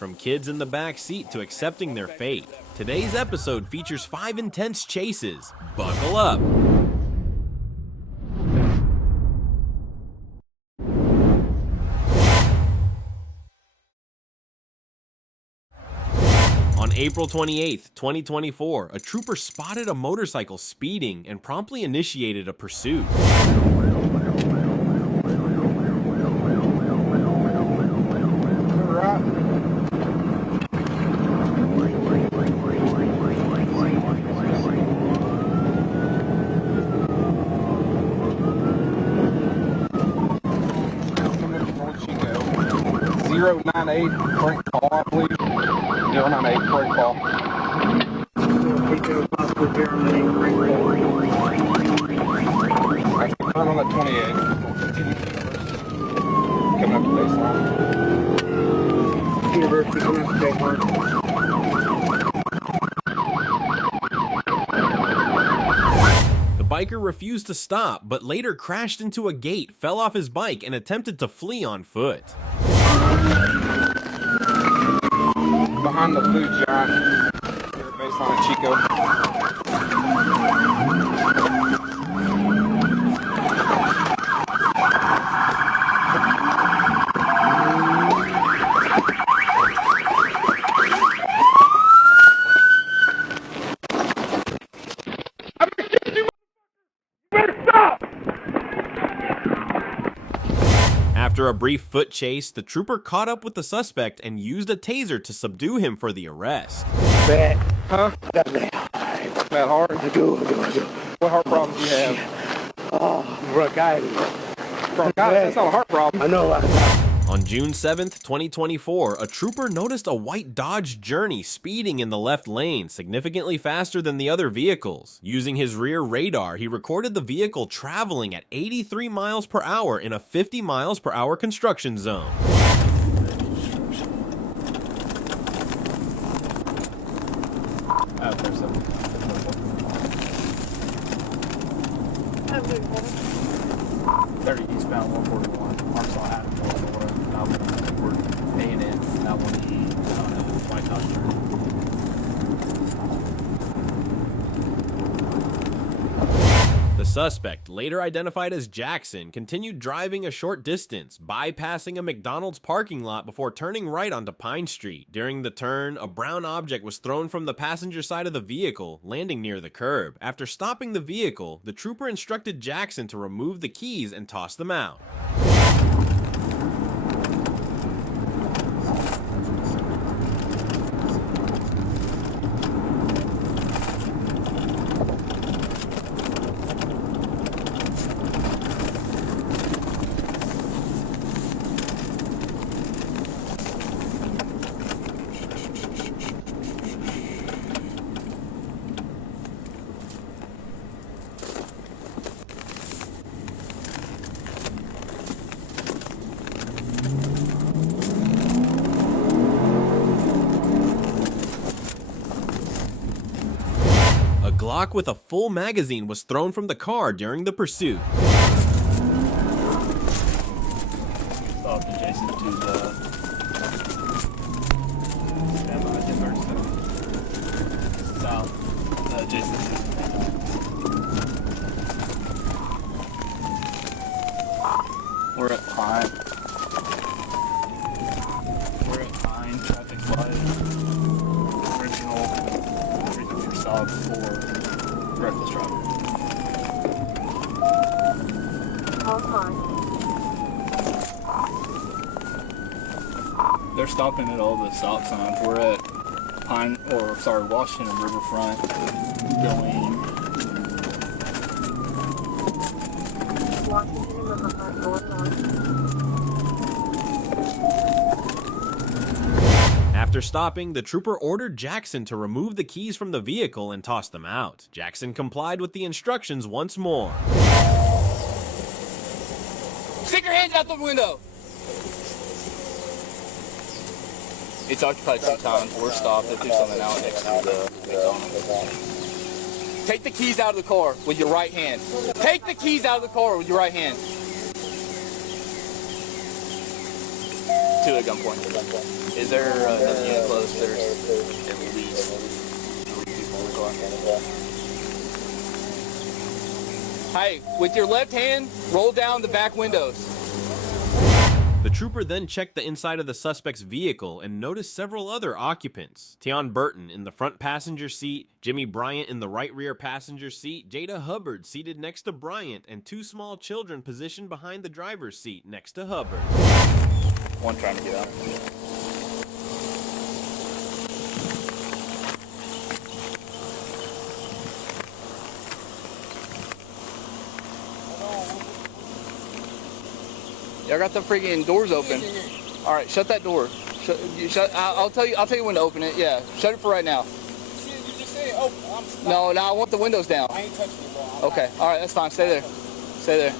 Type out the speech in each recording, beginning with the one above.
from kids in the back seat to accepting their fate. Today's episode features 5 intense chases. Buckle up! On April 28, 2024, a trooper spotted a motorcycle speeding and promptly initiated a pursuit. .098 Frank Paul, please. 098 Frank Paul. Turn on that 28. Coming up to baseline. University coming up to baseline. The biker refused to stop, but later crashed into a gate, fell off his bike, and attempted to flee on foot. Behind the blue giant, here at baseline Chico. After a brief foot chase, the trooper caught up with the suspect and used a taser to subdue him for the arrest. Bad. Huh? That's bad. Bad heart? I do. What heart problems do you have? Bronchitis. Bronchitis? That's not a heart problem. I know. On June 7th, 2024, a trooper noticed a white Dodge Journey speeding in the left lane, significantly faster than the other vehicles. Using his rear radar, he recorded the vehicle traveling at 83 miles per hour in a 50 miles per hour construction zone. Eastbound 141, Arkansas Avenue, Eldorado, that one toward A&M, that one White House. The suspect, later identified as Jackson, continued driving a short distance, bypassing a McDonald's parking lot before turning right onto Pine Street. During the turn, a brown object was thrown from the passenger side of the vehicle, landing near the curb. After stopping the vehicle, the trooper instructed Jackson to remove the keys and toss them out. A Glock with a full magazine was thrown from the car during the pursuit. Talk adjacent to the south, adjacent to we're at Pine. We're at Pine traffic light. Original for stop for reckless driving. They're stopping at all the stop signs. We're at Washington Riverfront going. Washington Riverfront going north. After stopping, the trooper ordered Jackson to remove the keys from the vehicle and toss them out. Jackson complied with the instructions once more. Stick your hands out the window! It's occupied sometimes. We're stopped. They do something out next to the McDonald's. Take the keys out of the car with your right hand. Take the keys out of the car with your right hand. 2 two at gunpoint. Is there another unit close? There's at least 3 people in the car. Hey, with your left hand, roll down the back windows. The trooper then checked the inside of the suspect's vehicle and noticed several other occupants. Tion Burton in the front passenger seat, Jimmy Bryant in the right rear passenger seat, Jada Hubbard seated next to Bryant, and 2 small children positioned behind the driver's seat next to Hubbard. One trying to get out. Y'all got the freaking doors open. All right, shut that door. I'll tell you when to open it. Yeah, shut it for right now. You just say open. No, I want the windows down. I ain't touching it, bro. Okay, all right, that's fine. Stay there. Stay there.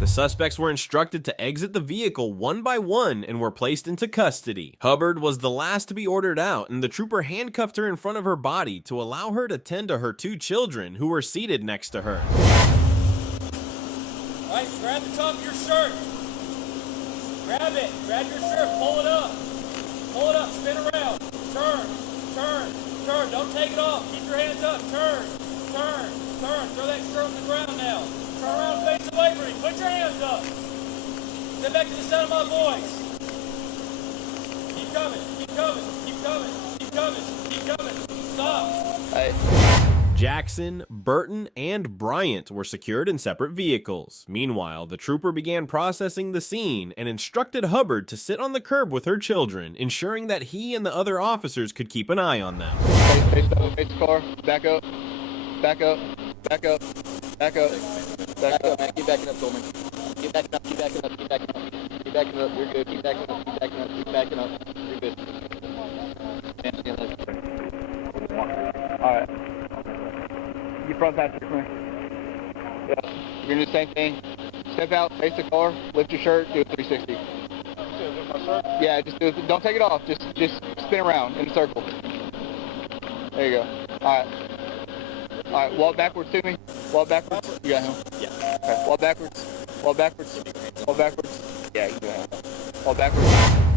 The suspects were instructed to exit the vehicle one by one and were placed into custody. Hubbard was the last to be ordered out, and the trooper handcuffed her in front of her body to allow her to tend to her 2 children who were seated next to her. All right, grab the top of your shirt. Grab it. Grab your shirt. Pull it up. Pull it up. Spin around. Turn. Turn. Turn. Don't take it off. Keep your hands up. Turn. Turn. Turn. Throw that shirt on the ground now. Turn around and face away from me. Put your hands up. Get back to the sound of my voice. Keep coming. Keep coming. Keep coming. Keep coming. Keep coming. Stop. Hey. Jackson, Burton, and Bryant were secured in separate vehicles. Meanwhile, the trooper began processing the scene and instructed Hubbard to sit on the curb with her children, ensuring that he and the other officers could keep an eye on them. Face the car. Back up. Back up. Back up. Back up. Back up, man. Keep backing up, Coleman. Keep backing up. Keep backing up. Keep backing up. Keep backing up. You're good. Keep backing up. Keep backing up. Keep backing up. You're good. All right. You front passenger, come here. Yeah. You're gonna do the same thing. Step out, face the car, lift your shirt, do a 360. Yeah, just do it. Don't take it off. Just spin around in a circle. There you go. All right. All right. Walk backwards to me. Walk backwards. You got him. Yeah. Okay. Walk backwards. Walk backwards. Walk backwards. Yeah, you got him. Walk backwards.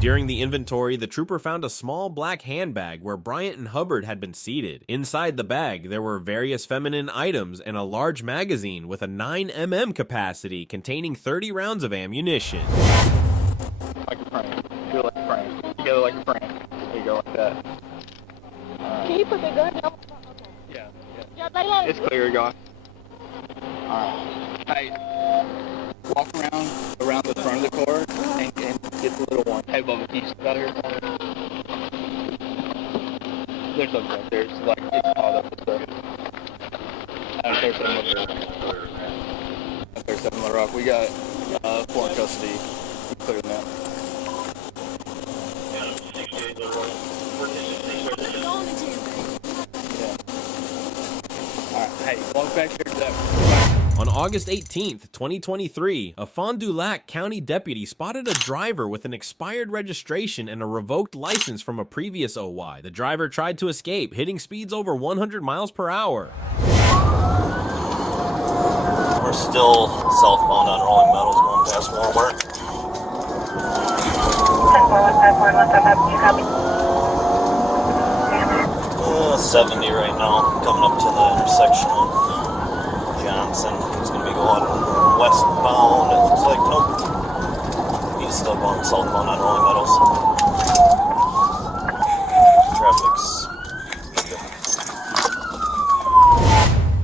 During the inventory, the trooper found a small black handbag where Bryant and Hubbard had been seated. Inside the bag, there were various feminine items and a large magazine with a 9mm capacity containing 30 rounds of ammunition. Like a frame. Do it like a frame. Together like a frame. There you go, like that. Can you put the gun down? Yeah. Yeah. It's clear, you're going. Alright. Hey, walk around the front of the car and get the little one. Hey, Bubba, can you step out of here for me? There's something right there. It's like, it's piled up with stuff. There's something up there. There's something on the rock. We got 4 in custody. Clear them out. Alright, hey, walk back here to that. On August 18th, 2023, a Fond du Lac County deputy spotted a driver with an expired registration and a revoked license from a previous OY. The driver tried to escape, hitting speeds over 100 miles per hour. We're still southbound on Rolling Meadows going past Walmart. 70 right now, coming up to the intersection of Johnson. He's going to be going westbound. It looks like, nope. He's still going southbound on Rolling Meadows. Traffic's.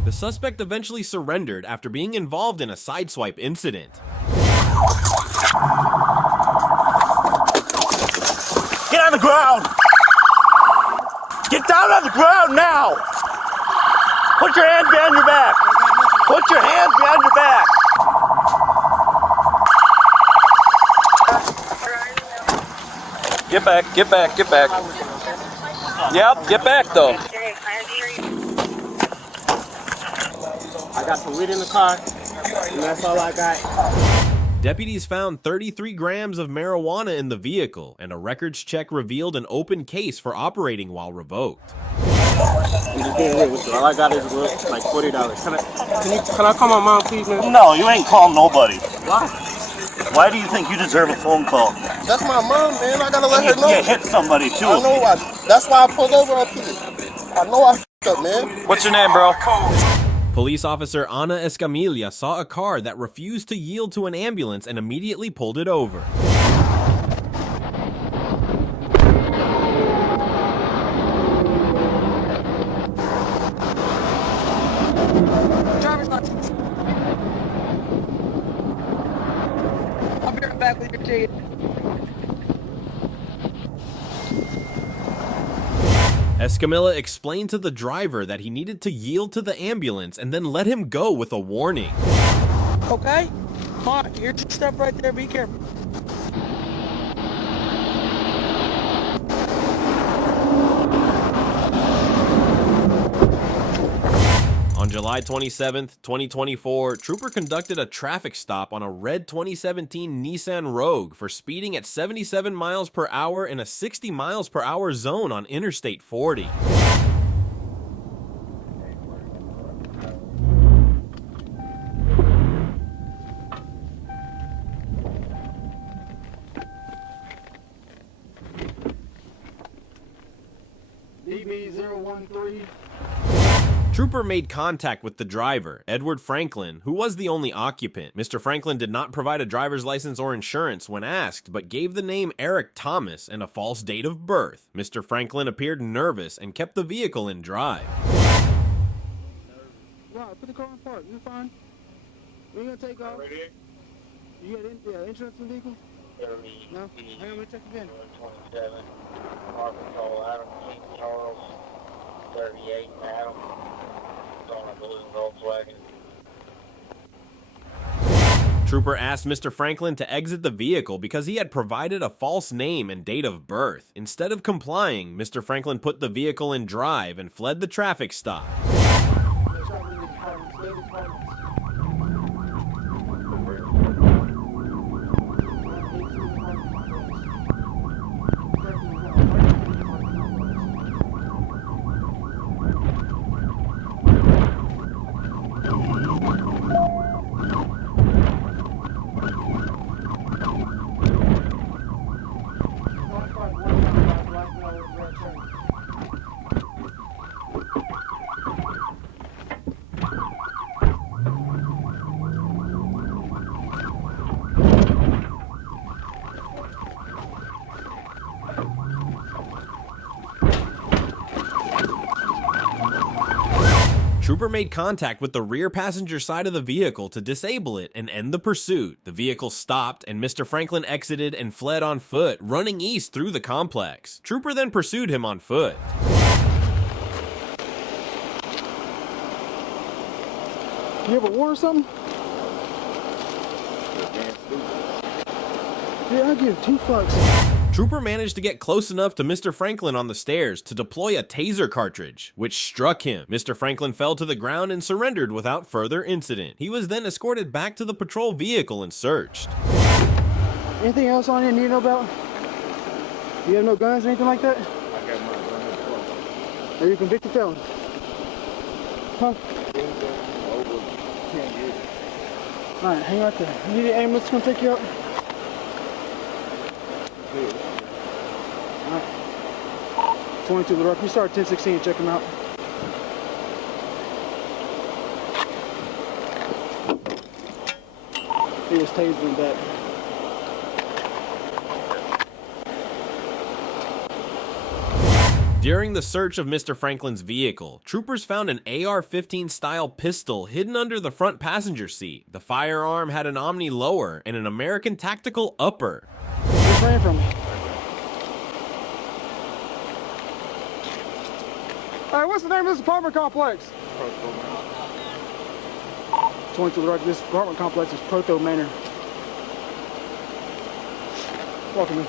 The suspect eventually surrendered after being involved in a sideswipe incident. Get on the ground! Get down on the ground now! Put your hands behind your back! Put your hands behind your back! Get back, get back, get back. Yep, get back though. I got some weed in the car, and that's all I got. Deputies found 33 grams of marijuana in the vehicle, and a records check revealed an open case for operating while revoked. I'm just being real with you. All I got is like $40. Can I call my mom, please, man? No, you ain't calling nobody. Why? Why do you think you deserve a phone call? That's my mom, man. I gotta let her know. You hit somebody too. I know. That's why I pulled over up here. I know I f***ed up, man. What's your name, bro? Police officer Ana Escamilla saw a car that refused to yield to an ambulance and immediately pulled it over. Driver's license. I'll be right back with your ticket. Escamilla explained to the driver that he needed to yield to the ambulance and then let him go with a warning. Okay? Come on, here's your stuff right there. Be careful. On July 27th, 2024, Trooper conducted a traffic stop on a red 2017 Nissan Rogue for speeding at 77 miles per hour in a 60 miles per hour zone on Interstate 40. DB013. Trooper made contact with the driver, Edward Franklin, who was the only occupant. Mr. Franklin did not provide a driver's license or insurance when asked, but gave the name Eric Thomas and a false date of birth. Mr. Franklin appeared nervous and kept the vehicle in drive. Right, put the car in park. You're fine. We ain't gonna take off. Right here? You got insurance in the vehicle? 30. No? Hang on, let me check again. 27. Arkansas, Adam, King Charles, 38, Adam. It's on a blue Volkswagen. Trooper asked Mr. Franklin to exit the vehicle because he had provided a false name and date of birth. Instead of complying, Mr. Franklin put the vehicle in drive and fled the traffic stop. Trooper made contact with the rear passenger side of the vehicle to disable it and end the pursuit. The vehicle stopped and Mr. Franklin exited and fled on foot, running east through the complex. Trooper then pursued him on foot. You have a war or something? Yeah, I give 2 fucks. Trooper managed to get close enough to Mr. Franklin on the stairs to deploy a taser cartridge, which struck him. Mr. Franklin fell to the ground and surrendered without further incident. He was then escorted back to the patrol vehicle and searched. Anything else on you need to know about? You have no guns or anything like that? I got my gun. Are you a convicted felon? Huh? Over 10 years. Alright, hang right there. You need an ambulance to come take you out? Good. Alright. 22 Little Rock. You start 1016, check him out. He was tased in back. During the search of Mr. Franklin's vehicle, troopers found an AR-15 style pistol hidden under the front passenger seat. The firearm had an Omni lower and an American tactical upper. Who's ran from me? Alright, what's the name of this apartment complex? 22 Little Rock. This apartment complex is Proto Manor. Welcome in.